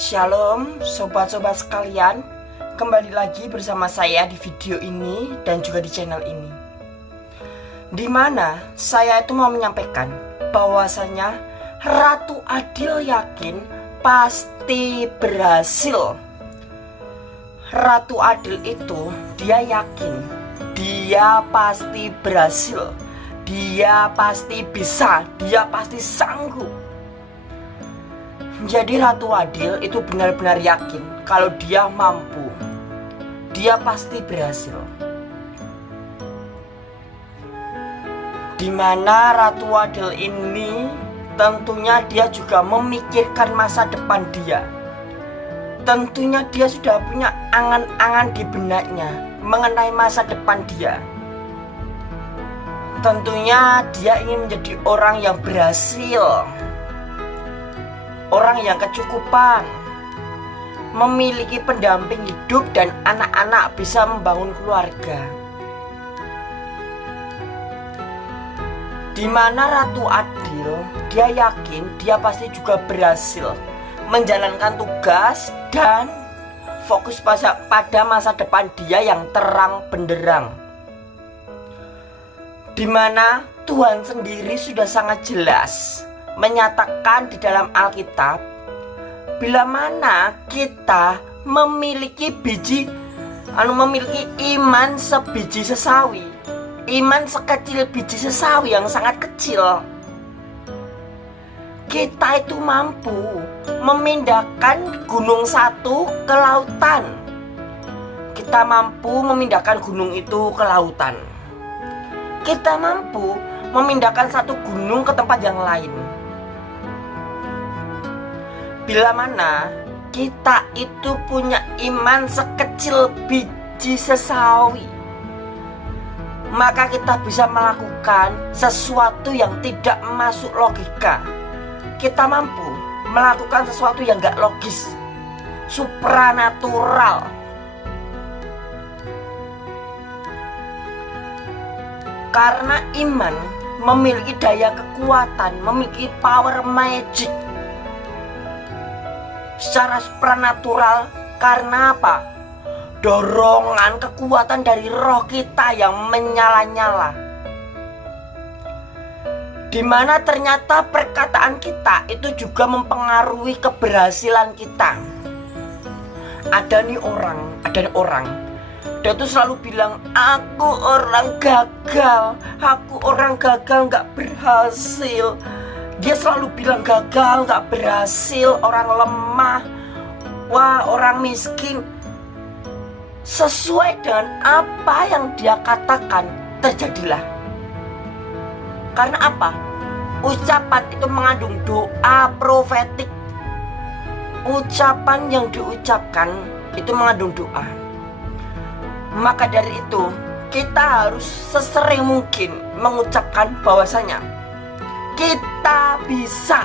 Shalom sobat-sobat sekalian, kembali lagi bersama saya di video ini dan juga di channel ini, dimana saya itu mau menyampaikan bahwasanya Ratu Adil yakin pasti berhasil. Ratu Adil itu dia yakin dia pasti berhasil, dia pasti bisa, dia pasti sanggup. Jadi Ratu Adil itu benar-benar yakin kalau dia mampu, dia pasti berhasil. Dimana Ratu Adil ini tentunya dia juga memikirkan masa depan dia. Tentunya dia sudah punya angan-angan di benaknya mengenai masa depan dia. Tentunya dia ingin menjadi orang yang berhasil, orang yang kecukupan, memiliki pendamping hidup dan anak-anak, bisa membangun keluarga. Dimana Ratu Adil dia yakin dia pasti juga berhasil menjalankan tugas dan fokus pada masa depan dia yang terang benderang. Dimana Tuhan sendiri sudah sangat jelas menyatakan di dalam Alkitab, bila mana kita memiliki memiliki iman sebiji sesawi, iman sekecil biji sesawi yang sangat kecil, kita itu mampu memindahkan gunung satu ke lautan. Kita mampu memindahkan gunung itu ke lautan. Kita mampu memindahkan satu gunung ke tempat yang lain. Bila mana kita itu punya iman sekecil biji sesawi, maka kita bisa melakukan sesuatu yang tidak masuk logika. Kita mampu melakukan sesuatu yang gak logis, supranatural. Karena iman memiliki daya kekuatan, memiliki power magic secara supranatural. Karena apa? Dorongan kekuatan dari roh kita yang menyala-nyala, dimana ternyata perkataan kita itu juga mempengaruhi keberhasilan kita. Ada nih orang dia tuh selalu bilang, aku orang gagal gak berhasil. Dia selalu bilang gagal, gak berhasil, orang lemah, wah orang miskin. Sesuai dengan apa yang dia katakan, terjadilah. Karena apa? Ucapan itu mengandung doa profetik. Ucapan yang diucapkan itu mengandung doa. Maka dari itu kita harus sesering mungkin mengucapkan bahwasanya kita bisa,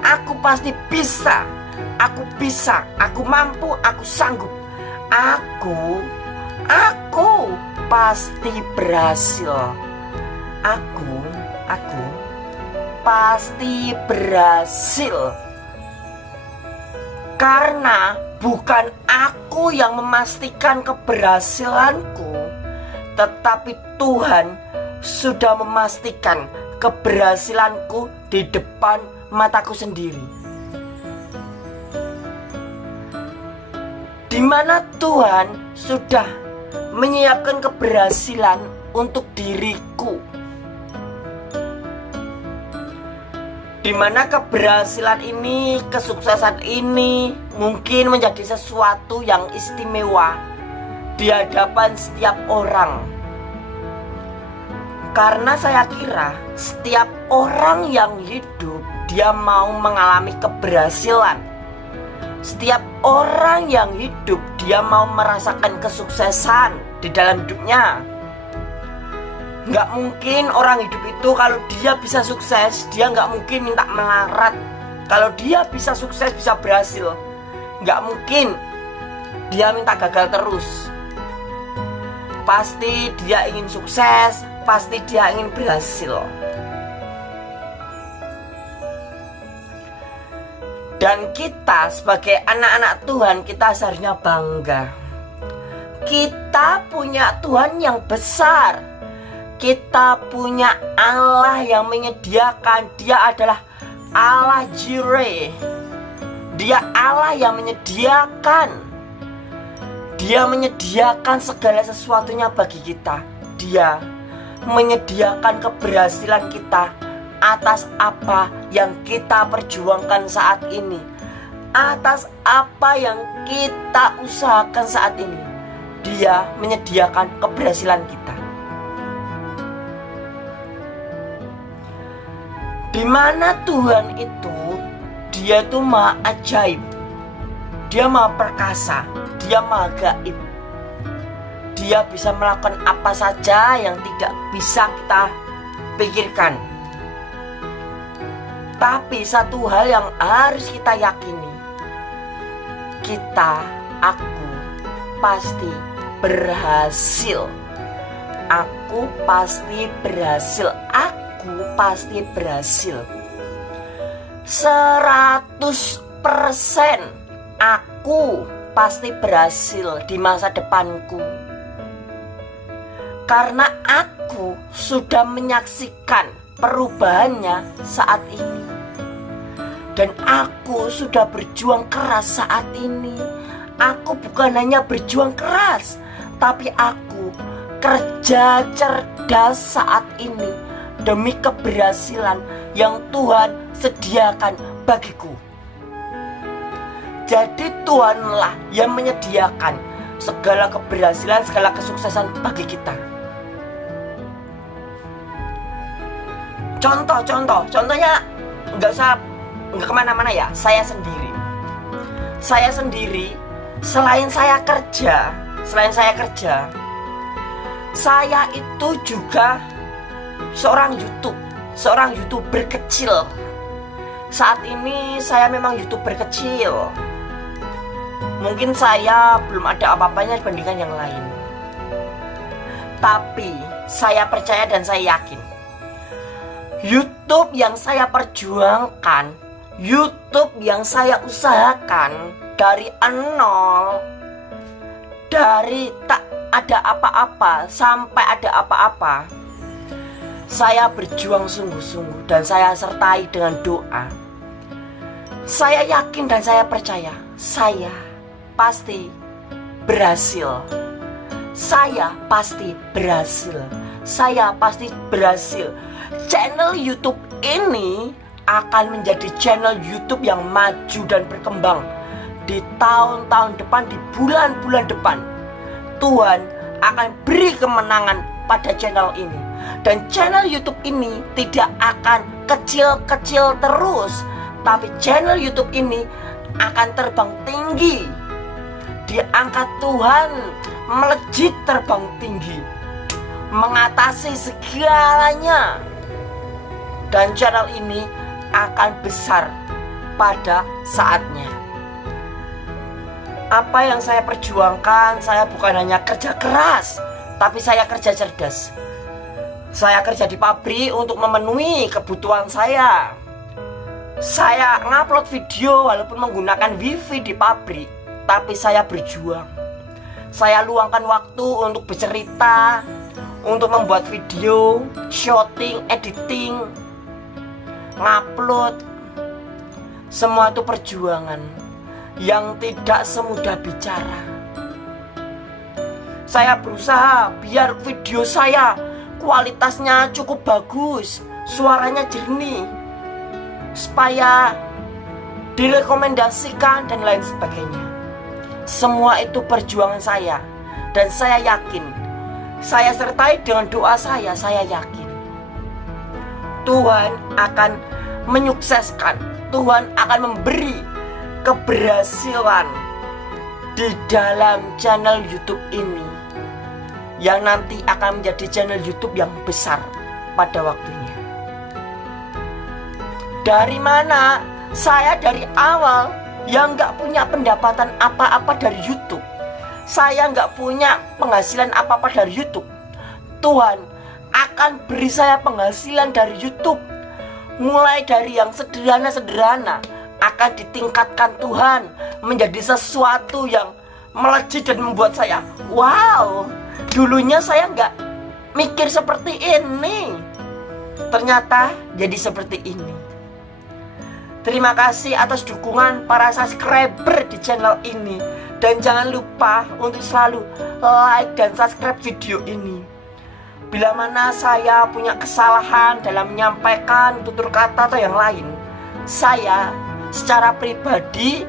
aku pasti bisa, aku bisa, aku mampu, aku sanggup, aku pasti berhasil, aku pasti berhasil. Karena bukan aku yang memastikan keberhasilanku, tetapi Tuhan sudah memastikan keberhasilanku di depan mataku sendiri. Dimana Tuhan sudah menyiapkan keberhasilan untuk diriku, dimana keberhasilan ini, kesuksesan ini mungkin menjadi sesuatu yang istimewa di hadapan setiap orang. Karena saya kira setiap orang yang hidup dia mau mengalami keberhasilan. Setiap orang yang hidup dia mau merasakan kesuksesan di dalam hidupnya. Nggak mungkin orang hidup itu kalau dia bisa sukses, dia nggak mungkin minta melarat. Kalau dia bisa sukses, bisa berhasil, nggak mungkin dia minta gagal terus. Pasti dia ingin sukses, pasti dia ingin berhasil. Dan kita sebagai anak-anak Tuhan, kita seharusnya bangga. Kita punya Tuhan yang besar. Kita punya Allah yang menyediakan. Dia adalah Allah Jireh. Dia Allah yang menyediakan. Dia menyediakan segala sesuatunya bagi kita. Dia menyediakan keberhasilan kita atas apa yang kita perjuangkan saat ini, atas apa yang kita usahakan saat ini. Dia menyediakan keberhasilan kita. Di mana Tuhan itu, Dia itu maha ajaib, Dia maha perkasa, Dia maha gaib. Dia bisa melakukan apa saja yang tidak bisa kita pikirkan. Tapi satu hal yang harus kita yakini, aku pasti berhasil. Aku pasti berhasil. Aku pasti berhasil. 100% aku pasti berhasil di masa depanku. Karena aku sudah menyaksikan perubahannya saat ini. Dan aku sudah berjuang keras saat ini. Aku bukan hanya berjuang keras, tapi aku kerja cerdas saat ini demi keberhasilan yang Tuhan sediakan bagiku. Jadi Tuhanlah yang menyediakan segala keberhasilan, segala kesuksesan bagi kita. Contohnya nggak kemana-mana ya. Saya sendiri, selain saya kerja, saya itu juga seorang YouTuber kecil. Saat ini saya memang YouTuber kecil. Mungkin saya belum ada apa-apanya dibandingkan yang lain. Tapi saya percaya dan saya yakin, YouTube yang saya perjuangkan, YouTube yang saya usahakan dari nol, dari tak ada apa-apa sampai ada apa-apa, saya berjuang sungguh-sungguh dan saya sertai dengan doa. Saya yakin dan saya percaya, saya pasti berhasil. Saya pasti berhasil. Saya pasti berhasil. Channel YouTube ini akan menjadi channel YouTube yang maju dan berkembang di tahun-tahun depan, di bulan-bulan depan. Tuhan akan beri kemenangan pada channel ini. Dan channel YouTube ini tidak akan kecil-kecil terus, tapi channel YouTube ini akan terbang tinggi. Diangkat Tuhan, melejit terbang tinggi, mengatasi segalanya. Dan channel ini akan besar pada saatnya. Apa yang saya perjuangkan, saya bukan hanya kerja keras, tapi saya kerja cerdas. Saya kerja di pabrik untuk memenuhi kebutuhan saya. Saya ngupload video walaupun menggunakan wifi di pabrik, tapi saya berjuang. Saya luangkan waktu untuk bercerita, untuk membuat video, shooting, editing, ngupload. Semua itu perjuangan yang tidak semudah bicara. Saya berusaha biar video saya kualitasnya cukup bagus, suaranya jernih, supaya direkomendasikan dan lain sebagainya. Semua itu perjuangan saya. Dan saya yakin, saya sertai dengan doa saya yakin Tuhan akan menyukseskan, Tuhan akan memberi keberhasilan di dalam channel YouTube ini, yang nanti akan menjadi channel YouTube yang besar pada waktunya. Dari mana? Saya dari awal yang gak punya pendapatan apa-apa dari YouTube. Saya gak punya penghasilan apa-apa dari YouTube. Tuhan akan beri saya penghasilan dari YouTube. Mulai dari yang sederhana-sederhana, akan ditingkatkan Tuhan menjadi sesuatu yang melejit dan membuat saya wow, dulunya saya nggak mikir seperti ini, ternyata jadi seperti ini. Terima kasih atas dukungan para subscriber di channel ini. Dan jangan lupa untuk selalu like dan subscribe video ini. Bila mana saya punya kesalahan dalam menyampaikan tutur kata atau yang lain, saya secara pribadi,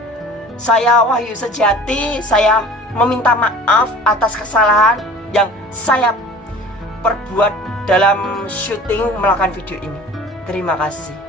saya Wahyu Sejati, saya meminta maaf atas kesalahan yang saya perbuat dalam syuting melakukan video ini. Terima kasih.